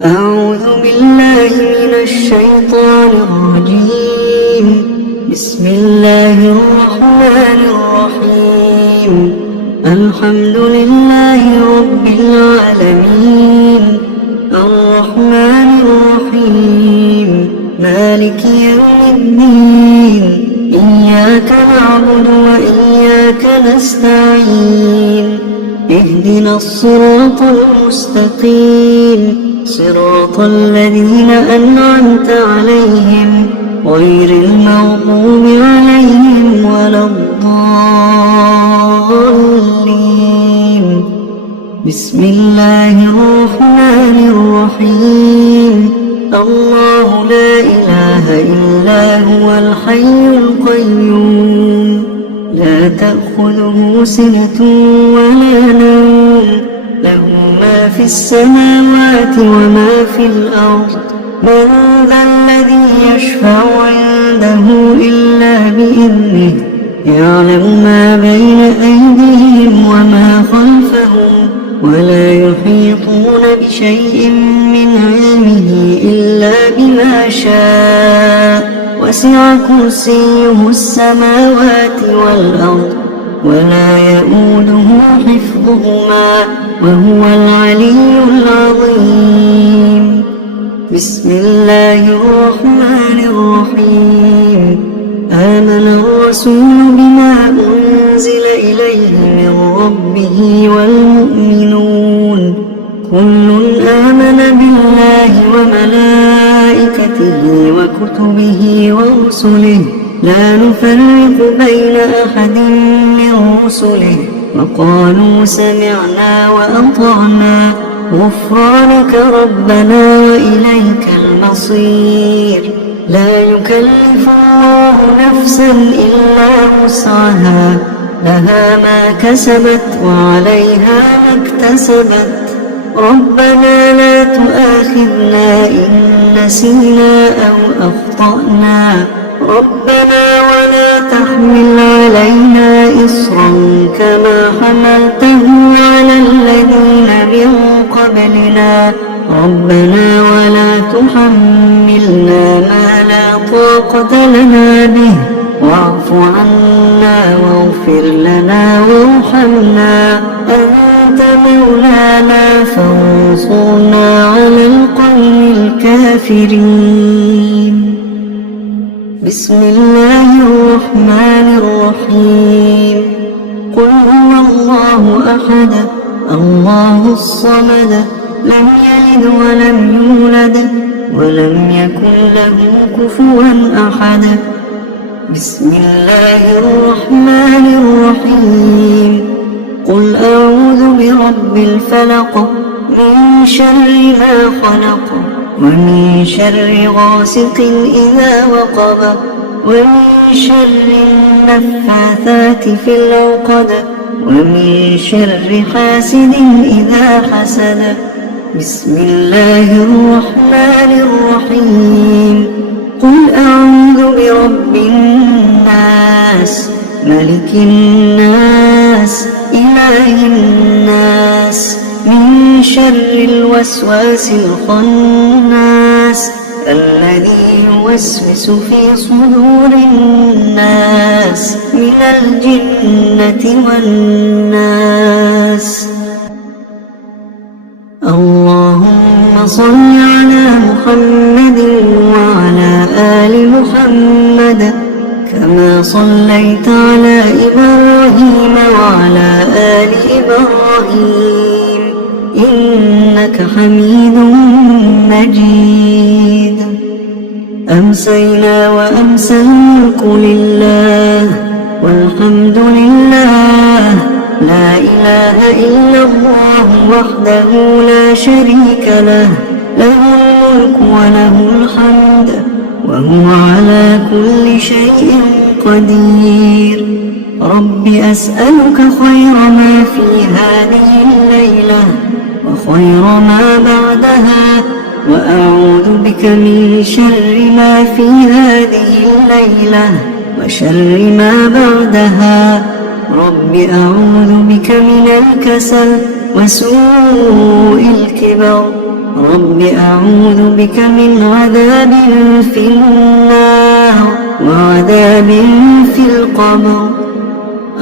أعوذ بالله من الشيطان الرجيم. بسم الله الرحمن الرحيم. الحمد لله رب العالمين، الرحمن الرحيم، مالك يوم الدين. إياك نعبد وإياك نستعين. اهدنا الصراط المستقيم، صراط الذين أنعمت عليهم غير المغضوب عليهم ولا الضالين. بسم الله الرحمن الرحيم. الله لا إله إلا هو الحي القيوم، لا تأخذه سنة ولا نوم، له ما في السماوات وما في الأرض. من ذا الذي يشفع عنده إلا بإذنه، يعلم ما بين أيديهم وما خلفهم، ولا يحيطون بشيء من علمه إلا بما شاء. وسع كرسيه السماوات والأرض، ولا يؤوده حفظهما، وهو العلي العظيم. بسم الله الرحمن الرحيم. آمن الرسول بما أنزل إليه من ربه والمؤمنون، كل آمن بالله وملائكته وكتبه ورسله، لا نفرق بين أحد من رسله، وقالوا سمعنا وأطعنا غفرانك ربنا وإليك المصير. لا يكلف الله نفسا إلا وسعها، لها ما كسبت وعليها ما اكتسبت. ربنا لا تؤاخذنا إن نسينا أو أخطأنا، ربنا ولا تحمل علينا إصرا كما حملته على الذين من قبلنا، ربنا ولا تحملنا ما لا طاقة لنا به، واعف عنا واغفر لنا وارحمنا، أنت مولانا فانصرنا على القوم الكافرين. بسم الله الرحمن الرحيم. قل هو الله أحد، الله الصمد، لم يلد ولم يولد ولم يكن له كفوا أحد. بسم الله الرحمن الرحيم. قل أعوذ برب الفلق، من شر ما خلق، ومن شر غاسق إذا وقب، ومن شر النفاثات في العقد، ومن شر حاسد إذا حسد. بسم الله الرحمن الرحيم. قل أعوذ برب الناس، ملك الناس، إله الناس، من شر الوسواس الخناس، الذي يوسوس في صدور الناس من الجنة والناس. اللهم صل على محمد وعلى آل محمد، كما صليت على إبراهيم وعلى آل إبراهيم إنك حميد مجيد. أمسينا وأمسى الملك لله، والحمد لله، لا إله إلا الله وحده لا شريك له، له الملك وله الحمد وهو على كل شيء قدير. رب أسألك خير ما في هذه الليلة وخير ما بعدها، وأعوذ بك من شر ما في هذه الليلة وشر ما بعدها. رب أعوذ بك من الكسل وسوء الكبر رب أعوذ بك من عذاب في النار وعذاب في القبر.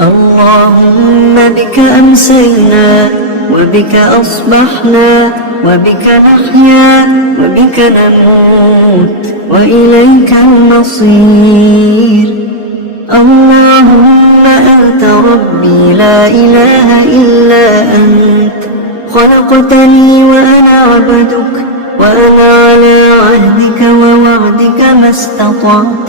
اللهم بك أمسينا وبك أصبحنا وبك نحيا وبك نموت وإليك المصير. اللهم أنت ربي لا إله إلا أنت، خلقتني وأنا عبدك، وأنا على عهدك ووعدك ما استطعت.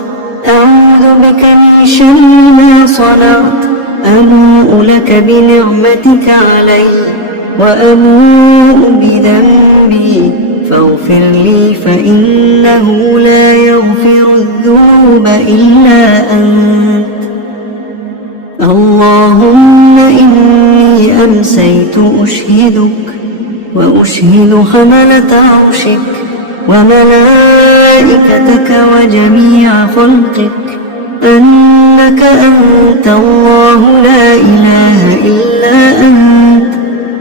أعوذ بك من شر ما صنعت، أبوء لك بنعمتك علي وأبوء بذنبي فاغفر لي فإنه لا يغفر الذنوب إلا أنت. اللهم إني أمسيت أشهدك وأشهد حملة عرشك وملائكتك وجميع خلقك أنك أنت الله لا إله إلا أنت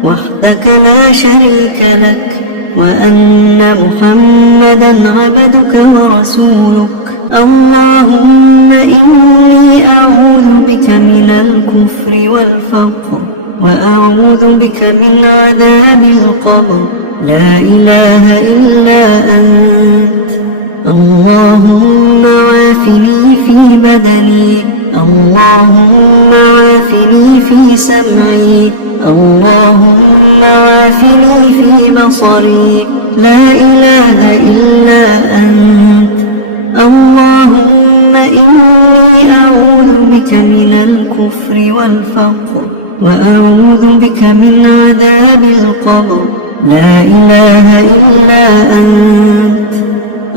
وحدك لا شريك لك، وأن محمدا عبدك ورسولك. اللهم إني أعوذ بك من الكفر والفقر، وأعوذ بك من عذاب القبر، لا إله إلا أنت. اللهم عافني في بدني، اللهم عافني في سمعي، اللهم عافني في بصري، لا إله إلا أنت. اللهم إني أعوذ بك من الكفر والفقر، وأعوذ بك من عذاب القبر، لا إله إلا أنت.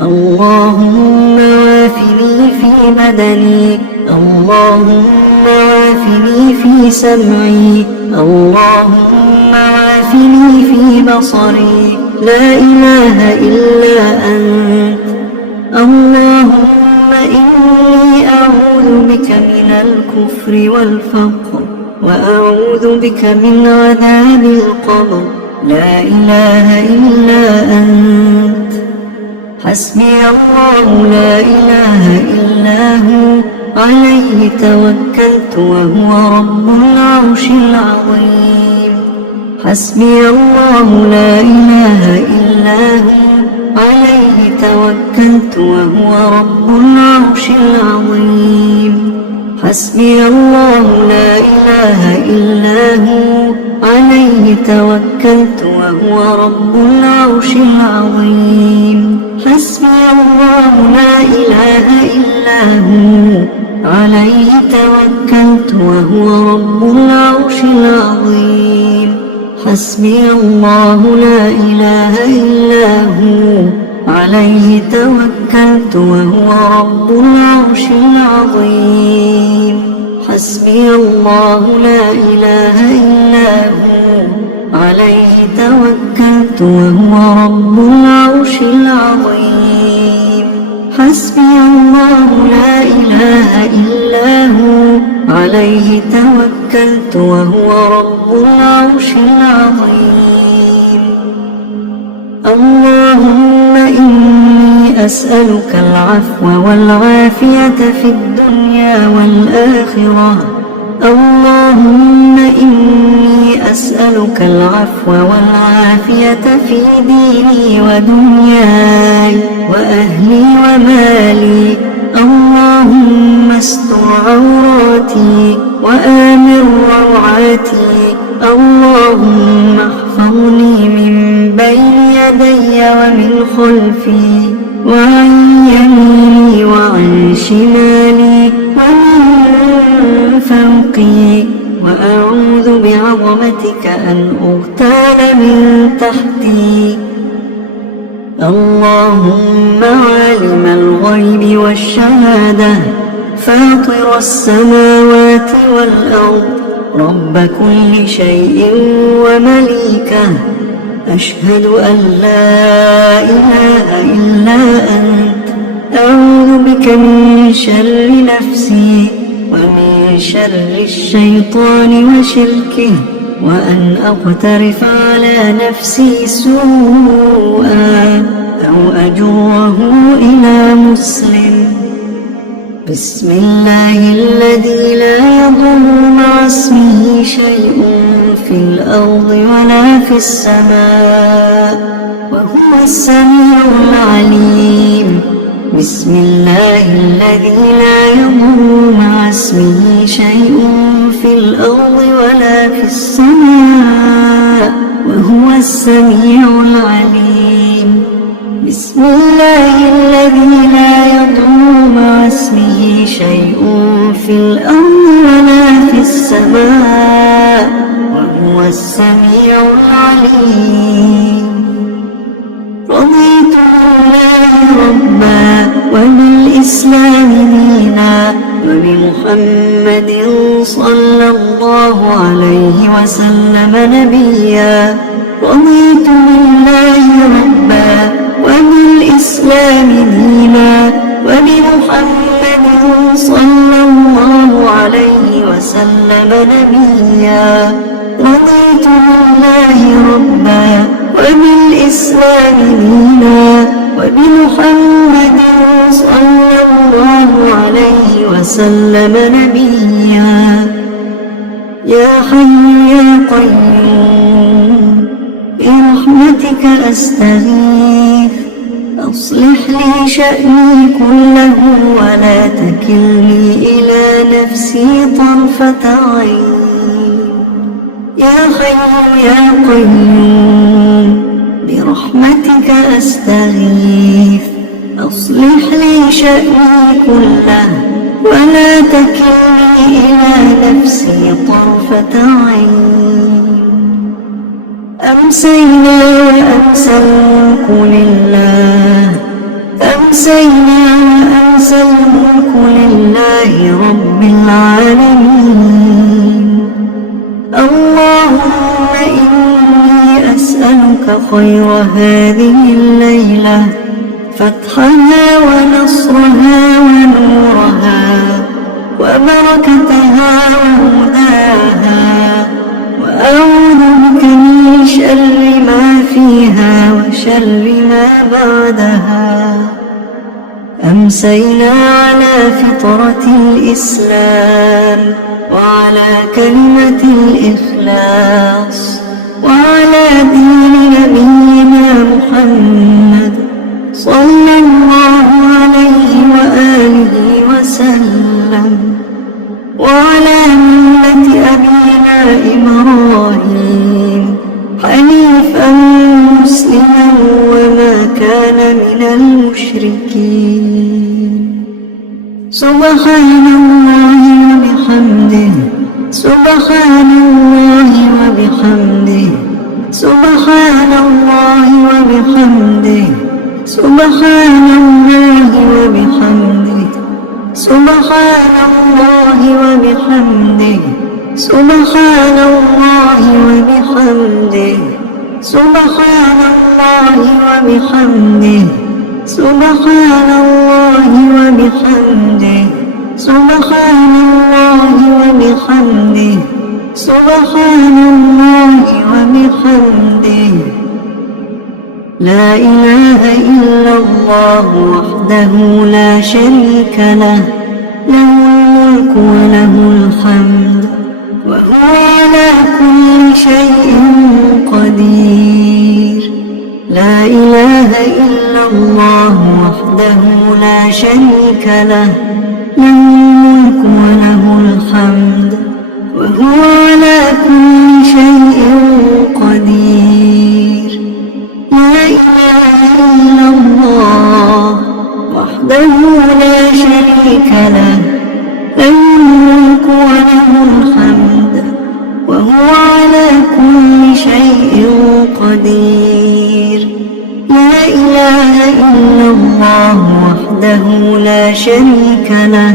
اللهم عافني في بدني، اللهم عافني في سمعي، اللهم عافني في بصري، لا إله إلا أنت. اللهم إني أعوذ بك من الكفر والفقر، وأعوذ بك من عذاب القبر، لا إله إلا أنت. حسبي الله لا إله إلا هو، عليه توكلت وهو رب العرش العظيم. حسبي الله لا إله إلا هو، عليه توكلت وهو رب العرش العظيم. حسبي الله لا إله إلا هو، عليه توكلت وهو رب العرش العظيم. حسبي الله لا إله إلا هو، عليه توكلت وهو رب العرش العظيم. حسبي الله لا إله إلا هو، عليه توكلت وهو رب العرش العظيم. حسبي الله لا إله إلا هو، عليه توكلت وهو رب العرش العظيم. حسبي الله لا إله إلا هو، عليه توكلت وهو رب العرش العظيم. اللهم إني أسألك العفو والعافية في الدنيا والآخرة. اللهم إني أسألك العفو والعافية في ديني ودنياي وأهلي ومالي. اللهم استر عوراتي وآمن روعاتي. اللهم احفظني من بين يدي ومن خلفي وعن يميني وعن شمالي ومن فوقي، وأعوذ بعظمتك أن أغتال من تحتي. اللهم عالم الغيب والشهادة، فاطر السماوات والأرض، رب كل شيء ومليكه، أشهد أن لا إله إلا أنت. أعوذ بك من شر نفسي ومن شر الشيطان وشركه، وأن أقترف على على نفسي سوءا أو أجره إلى مسلم. بسم الله الذي لا يضر مع اسمه شيء في الأرض ولا في السماء وهو السميع العليم. بسم الله الذي لا يضر مع اسمه شيء في الأرض ولا في السماء وهو السميع العليم. بسم الله الذي لا يضر مع اسمه شيء في الأرض ولا في السماء وهو السميع العليم. رضيت بالله ربا وبالإسلام دينا وبمحمد صلى الله عليه وسلم نبيا. رضيت بالله ربا وبالإسلام دينا وبمحمد صلى الله عليه وسلم نبيا. رضيت بالله ربا وبالإسلام دينا وبمحمد صلى الله عليه وسلم نبيا. يا حي يا قيوم برحمتك أستغيث أصلح لي شأني كله ولا تكلني إلى نفسي طرفة عين. يا حي يا قيوم برحمتك أستغيث أصلح لي شأني كله ولا تكلني إلى نفسي طرفة عين. أمسينا وأمسى الملك لله أمسينا وأمسى الملك لله رب العالمين. اللهم إني أسألك خير هذه الليلة فتحها ونصرها ونورها وبركتها وهداها وأعوذ بك من شر ما فيها وشر ما بعدها. أمسينا على فطرة الإسلام وعلى كلمة الإخلاص وعلى دين نبينا محمد صلى الله عليه وآله وسلم وعلى ملة أبينا إبراهيم حنيفا مسلما وما كان من المشركين. سبحان الله وبحمده سبحان الله وبحمده سبحان الله وبحمده سبحان الله وبحمده سبحان الله وبحمده سبحان الله وبحمده سبحان الله وبحمده سبحان الله وبحمده سبحان الله وبحمده سبحان الله وبحمده. لا إله إلا الله وحده لا شريك له له الملك وله الحمد وهو على كل شيء قدير. لا إله إلا الله وحده لا شريك له له الملك وله الحمد وهو على كل شيء قدير. لا إله إلا الله وحده لا شريك له له الملك وله الحمد وهو على كل شيء قدير. لا إله إلا الله وحده لا شريك له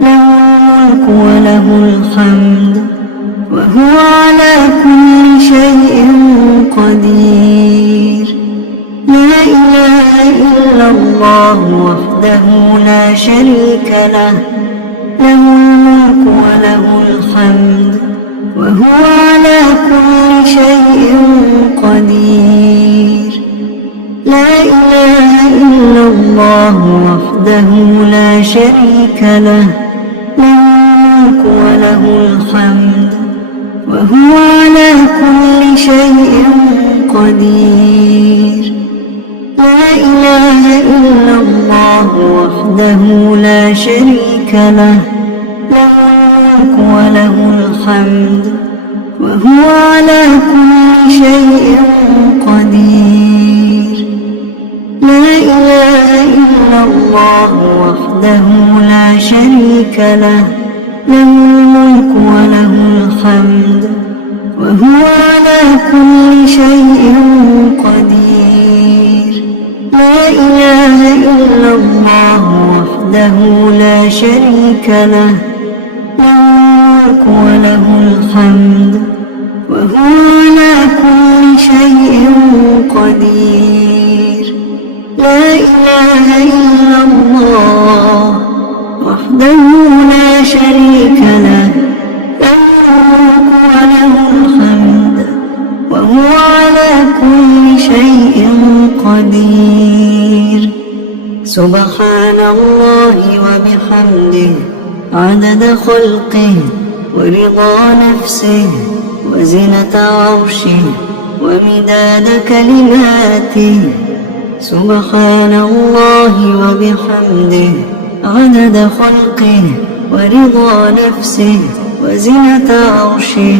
له الملك وله الحمد وهو على كل شيء قدير. لا إله إلا الله وحده لا شريك له له الملك وله الحمد وهو على كل شيء قدير. لا إله إلا الله وحده لا شريك له، له الملك وله الحمد وهو على كل شيء قدير. لا إله إلا الله وحده لا شريك له، له الملك وله الحمد وهو على كل شيء قدير. لا إله إلا الله وحده لا شريك له، له الملك وله الحمد وهو على كل شيء قدير. لا إله إلا الله وحده لا شريك له، له الملك وله الحمد وهو على كل شيء قدير. لا إله إلا الله وحده لا شريك له، له الملك وله الحمد وهو على كل شيء قدير. سبحان الله وبحمده عدد خلقه ورضا نفسه وزنة عرشه ومداد كلماته. سبحان الله وبحمده عدد خلقه ورضا نفسه وزنة عرشه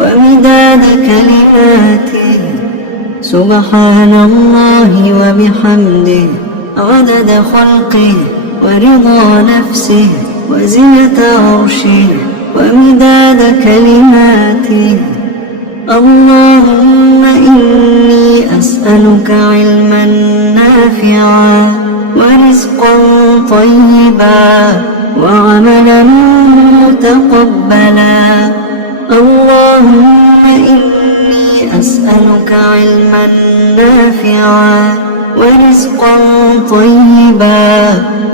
ومداد كلماته. سبحان الله وبحمده عدد خلقه ورضا نفسه وزنة عرشه ومداد كلماته. اللهم إني أسألك علما نافعا ورزقا طيبا وعملا متقبلا. اللهم إني أسألك علما نافعا ورزقا طيبا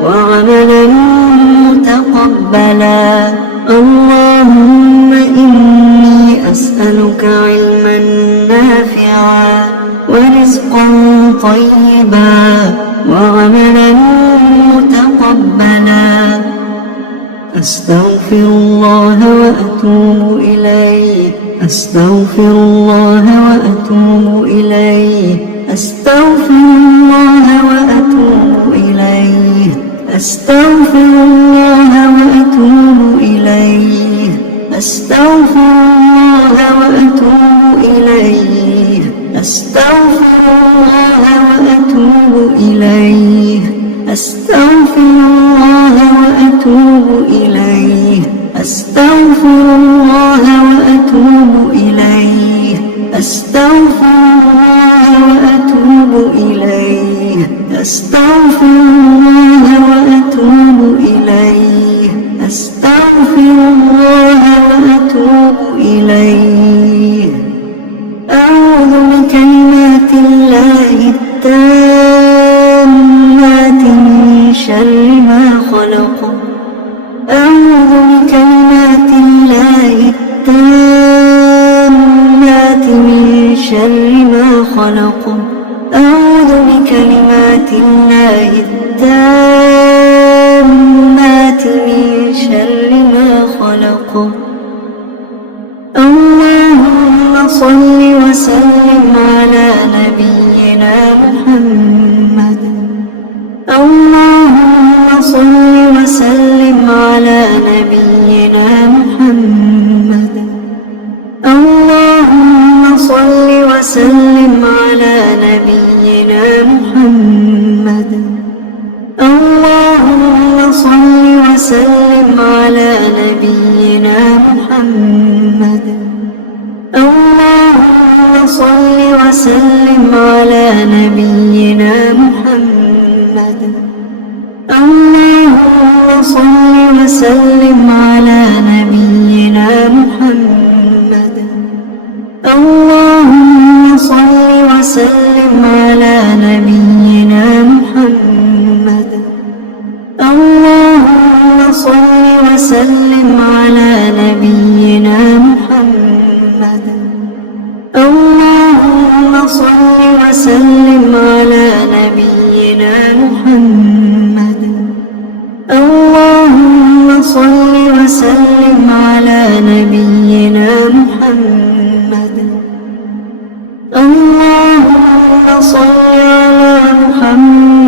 وعملا متقبلا. اللهم إني أسألك علما نافعا ورزقا طيبا وعملا متقبلا. أستغفر الله وأتوب إليه، أستغفر الله وأتوب إليه، أستغفر الله وأتوب إليه، أستغفر الله وأتوب إليه، أستغفر الله وأتوب إليه، أستغفر الله وأتوب إليه، أستغفر الله وأتوب إليه، أستغفر الله وأتوب إليه، أستغفر الله وأتوب إليه، أستغفر الله وأتوب إليه، أستغفر الله وأتوب إليه. أعوذ بكلمات الله التامات من شر ما خلق. أعوذ بكلمات الله التامات من شر ما خلق. أعوذ بكلمات الله التامات من شر ما خلق. اللهم صل وسلم على نبينا محمد. اللهم صل وسلم على نبينا محمد. اللهم صل وسلم على نبينا محمد. اللهم صل وسلم على نبينا محمد. اللهم صل وسلم على نبينا محمد. اللهم صل وسلم على نبينا محمد. اللهم صل وسلم على نبينا محمد. اللهم صل وسلم على نبينا محمد. صل على محمد